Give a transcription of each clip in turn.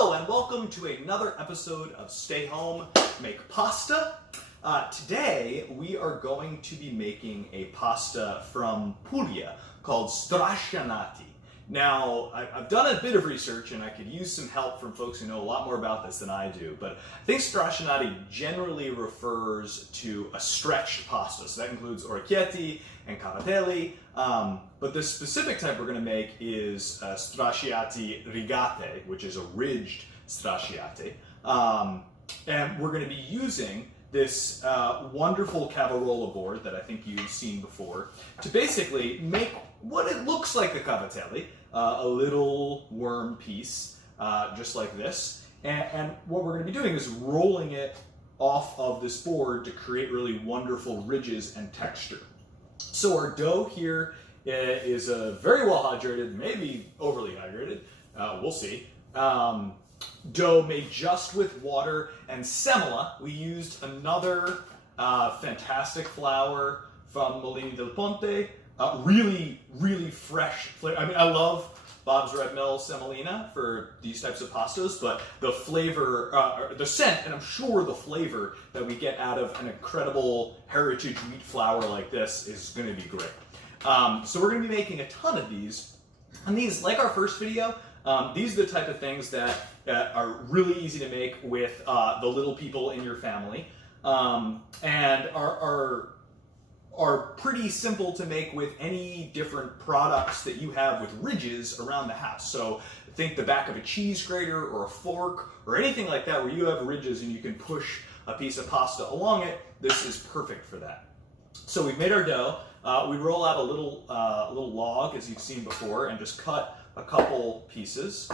Hello and welcome to another episode of Stay Home, Make Pasta. Today we are going to be making a pasta from Puglia called Strascinati. Now, I've done a bit of research and I could use some help from folks who know a lot more about this than I do, but I think Strascinati generally refers to a stretched pasta. So that includes orecchietti and cavatelli, but the specific type we're going to make is Strasciati rigate, which is a ridged Strasciati. And we're going to be using this wonderful cavarola board that I think you've seen before to basically make what it looks like a cavatelli, a little worm piece, just like this. And what we're going to be doing is rolling it off of this board to create really wonderful ridges and texture. So our dough here is very well hydrated, maybe overly hydrated, we'll see. Dough made just with water and semola. We used another fantastic flour from Molini del Ponte. Really, really fresh flavor. I mean, I love Bob's Red Mill semolina for these types of pastas, but the flavor, the scent, and I'm sure the flavor that we get out of an incredible heritage wheat flour like this is going to be great. So we're going to be making a ton of these. And these, like our first video, these are the type of things that are really easy to make with the little people in your family, and are pretty simple to make with any different products that you have with ridges around the house. So think the back of a cheese grater or a fork or anything like that where you have ridges and you can push a piece of pasta along it. This is perfect for that. So we've made our dough. We roll out a little log, as you've seen before, and just cut a couple pieces.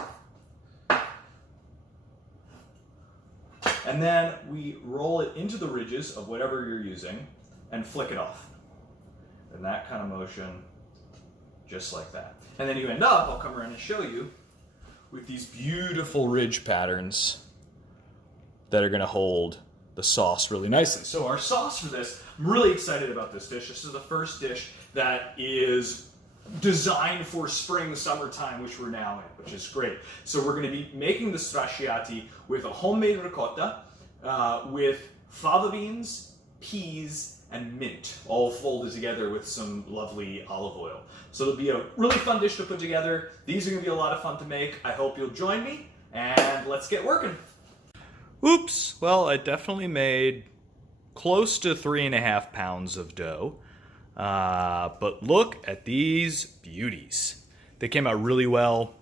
And then we roll it into the ridges of whatever you're using and flick it off. In that kind of motion, just like that. And then you end up, I'll come around and show you, with these beautiful ridge patterns that are going to hold the sauce really nicely. So our sauce for this, I'm really excited about this dish. This is the first dish that is designed for spring, summertime, which we're now in, which is great. So we're going to be making the stracciati with a homemade ricotta, with fava beans, peas, and mint, all folded together with some lovely olive oil. So it'll be a really fun dish to put together. These are going to be a lot of fun to make. I hope you'll join me, and let's get working. Oops, well, I definitely made close to 3.5 pounds of dough. But look at these beauties. They came out really well.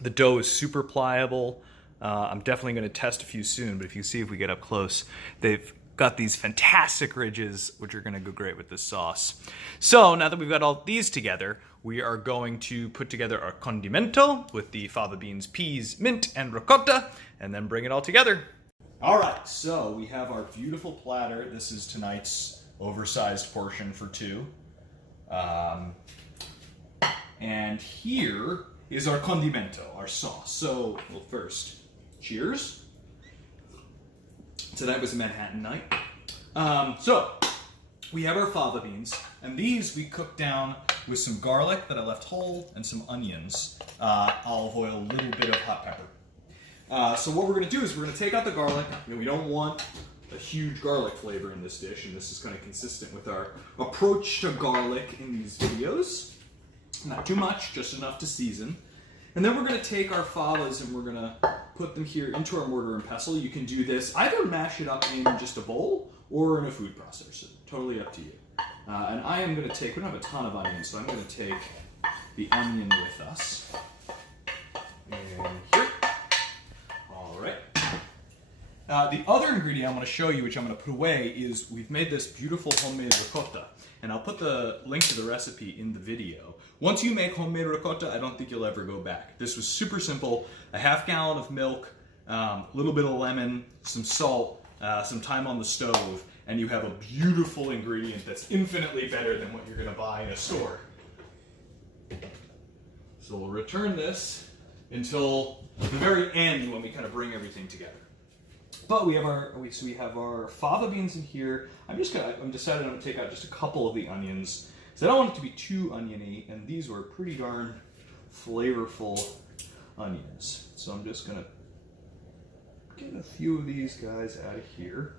The dough is super pliable. I'm definitely going to test a few soon, but if you see if we get up close, they've got these fantastic ridges, which are going to go great with this sauce. So now that we've got all these together, we are going to put together our condimento with the fava beans, peas, mint, and ricotta, and then bring it all together. All right, so we have our beautiful platter. This is tonight's oversized portion for two. And here is our condimento, our sauce. So, well, first, cheers. Tonight was a Manhattan night. So, we have our fava beans, and these we cooked down with some garlic that I left whole and some onions, olive oil, a little bit of hot pepper. So what we're going to do is we're going to take out the garlic. We don't want a huge garlic flavor in this dish, and this is kind of consistent with our approach to garlic in these videos. Not too much, just enough to season. And then we're going to take our favas and we're going to put them here into our mortar and pestle. You can do this, either mash it up in just a bowl or in a food processor. Totally up to you. And I am going to take, we don't have a ton of onions, so I'm going to take the onion with us. And here. All right. The other ingredient I want to show you, which I'm going to put away, is we've made this beautiful homemade ricotta. And I'll put the link to the recipe in the video. Once you make homemade ricotta, I don't think you'll ever go back. This was super simple. A half gallon of milk, a little bit of lemon, some salt, some time on the stove, and you have a beautiful ingredient that's infinitely better than what you're going to buy in a store. So we'll return this until the very end when we kind of bring everything together. But we have our fava beans in here. I'm deciding I'm going to take out just a couple of the onions because I don't want it to be too oniony, and these were pretty darn flavorful onions. So I'm just going to get a few of these guys out of here.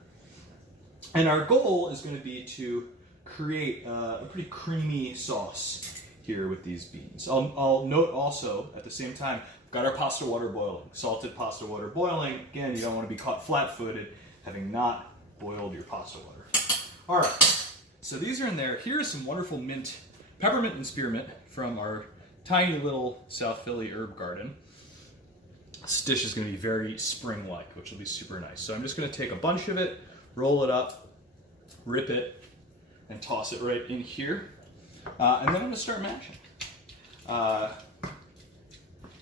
And our goal is going to be to create a pretty creamy sauce here with these beans. I'll note also at the same time, got our pasta water boiling. Salted pasta water boiling. Again, you don't want to be caught flat-footed having not boiled your pasta water. All right, so these are in there. Here's some wonderful mint, peppermint and spearmint from our tiny little South Philly herb garden. This dish is going to be very spring-like, which will be super nice. So I'm just going to take a bunch of it, roll it up, rip it, and toss it right in here. And then I'm going to start mashing.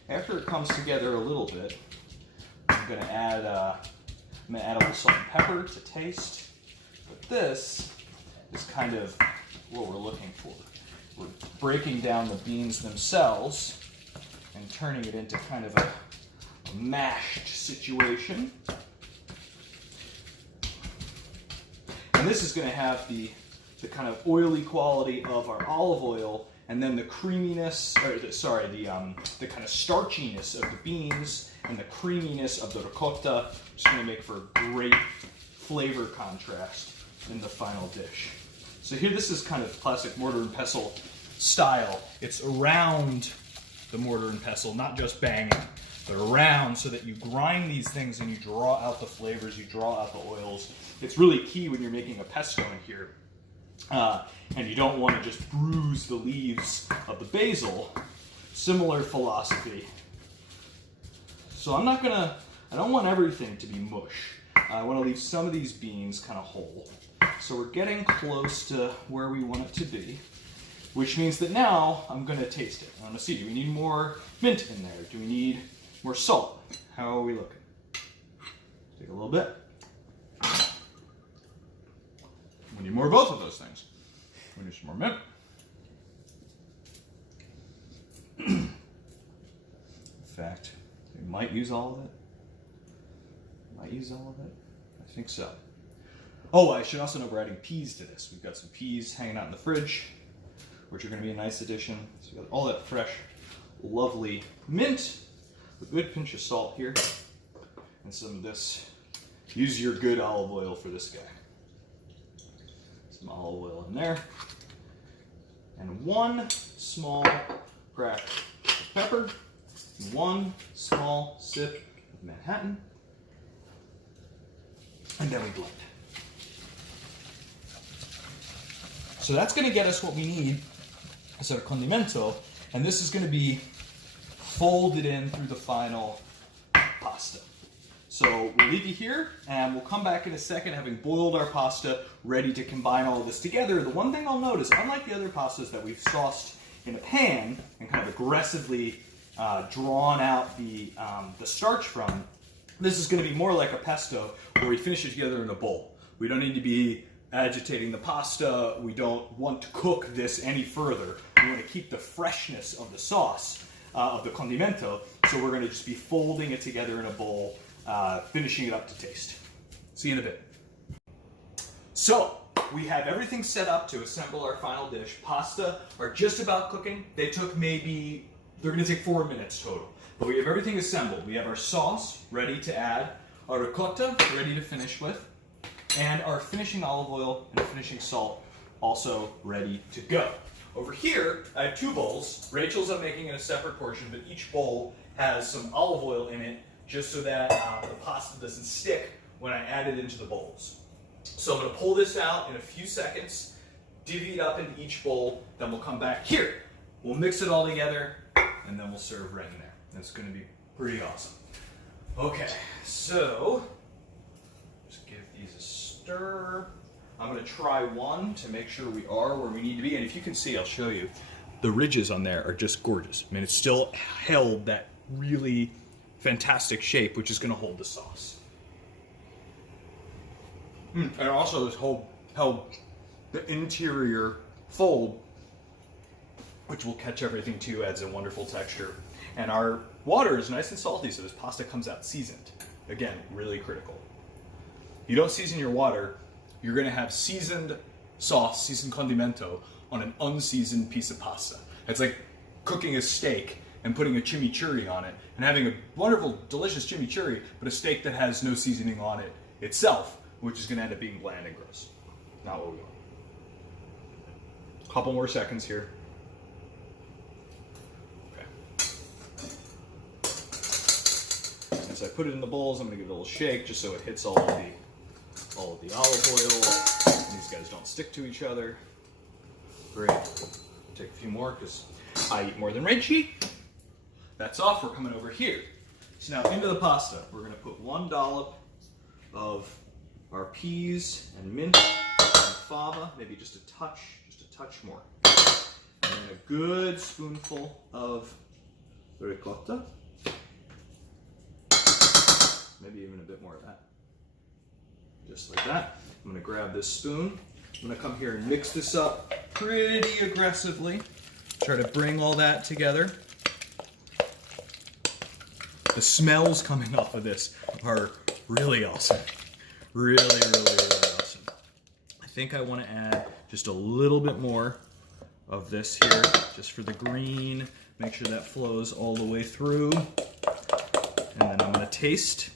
After it comes together a little bit, I'm going to add a little salt and pepper to taste. But this is kind of what we're looking for. We're breaking down the beans themselves and turning it into kind of a mashed situation. And this is going to have the kind of oily quality of our olive oil, and then the creaminess, the kind of starchiness of the beans and the creaminess of the ricotta. It's going to make for a great flavor contrast in the final dish. So here, this is kind of classic mortar and pestle style. It's around the mortar and pestle, not just banging, but around, so that you grind these things and you draw out the flavors, you draw out the oils. It's really key when you're making a pesto in here. And you don't want to just bruise the leaves of the basil. Similar philosophy. So I don't want everything to be mush. I want to leave some of these beans kind of whole. So we're getting close to where we want it to be, which means that now I'm going to taste it. I'm going to see, do we need more mint in there? Do we need more salt? How are we looking? Take a little bit. We need more of both of those things. We need some more mint. In fact, we might use all of it. Might use all of it. I think so. Oh, I should also know we're adding peas to this. We've got some peas hanging out in the fridge, which are going to be a nice addition. So we've got all that fresh, lovely mint, a good pinch of salt here, and some of this. Use your good olive oil for this guy. Some olive oil in there. And one small crack of pepper. And one small sip of Manhattan. And then we blend. So that's going to get us what we need as our condimento. And this is going to be folded in through the final pasta. So we'll leave you here, and we'll come back in a second having boiled our pasta, ready to combine all of this together. The one thing I'll note is, unlike the other pastas that we've sauced in a pan and kind of aggressively drawn out the starch from, this is going to be more like a pesto where we finish it together in a bowl. We don't need to be agitating the pasta. We don't want to cook this any further. We want to keep the freshness of the sauce, of the condimento, so we're going to just be folding it together in a bowl, finishing it up to taste. See you in a bit. So, we have everything set up to assemble our final dish. Pasta are just about cooking. They're going to take 4 minutes total. But we have everything assembled. We have our sauce ready to add, our ricotta ready to finish with, and our finishing olive oil and finishing salt also ready to go. Over here, I have 2 bowls. Rachel's I'm making in a separate portion, but each bowl has some olive oil in it just so that the pasta doesn't stick when I add it into the bowls. So I'm going to pull this out in a few seconds, divvy it up into each bowl, then we'll come back here. We'll mix it all together, and then we'll serve right in there. It's going to be pretty awesome. Okay, so just give these a stir. I'm going to try one to make sure we are where we need to be. And if you can see, I'll show you. The ridges on there are just gorgeous. I mean, it's still held that really fantastic shape, which is going to hold the sauce. And also this held the interior fold, which will catch everything too, adds a wonderful texture. And our water is nice and salty, so this pasta comes out seasoned. Again, really critical. You don't season your water, you're going to have seasoned sauce, seasoned condimento, on an unseasoned piece of pasta. It's like cooking a steak and putting a chimichurri on it and having a wonderful, delicious chimichurri, but a steak that has no seasoning on it itself, which is going to end up being bland and gross. Not what we want. Couple more seconds here. Okay. As I put it in the bowls, I'm going to give it a little shake just so it hits all of the olive oil, and these guys don't stick to each other. Great. Take a few more because I eat more than Reggie. That's off. We're coming over here. So now into the pasta, we're going to put 1 dollop of our peas and mint and fava, maybe just a touch more. And then a good spoonful of ricotta. Maybe even a bit more of that. Just like that. I'm going to grab this spoon. I'm going to come here and mix this up pretty aggressively. Try to bring all that together. The smells coming off of this are really awesome. Really awesome. I think I want to add just a little bit more of this here, just for the green. Make sure that flows all the way through. And then I'm going to taste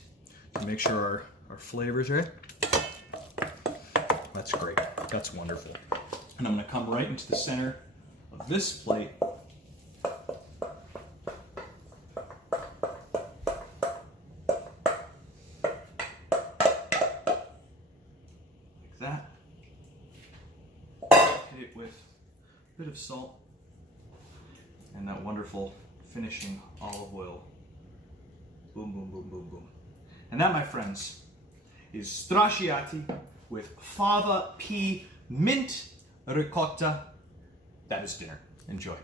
to make sure our flavor's right. That's great. That's wonderful. And I'm going to come right into the center of this plate. Like that. Hit it with a bit of salt and that wonderful finishing olive oil. Boom, boom, boom, boom, boom. And that, my friends, is Strascinati with fava, pea, mint, ricotta. That is dinner. Enjoy.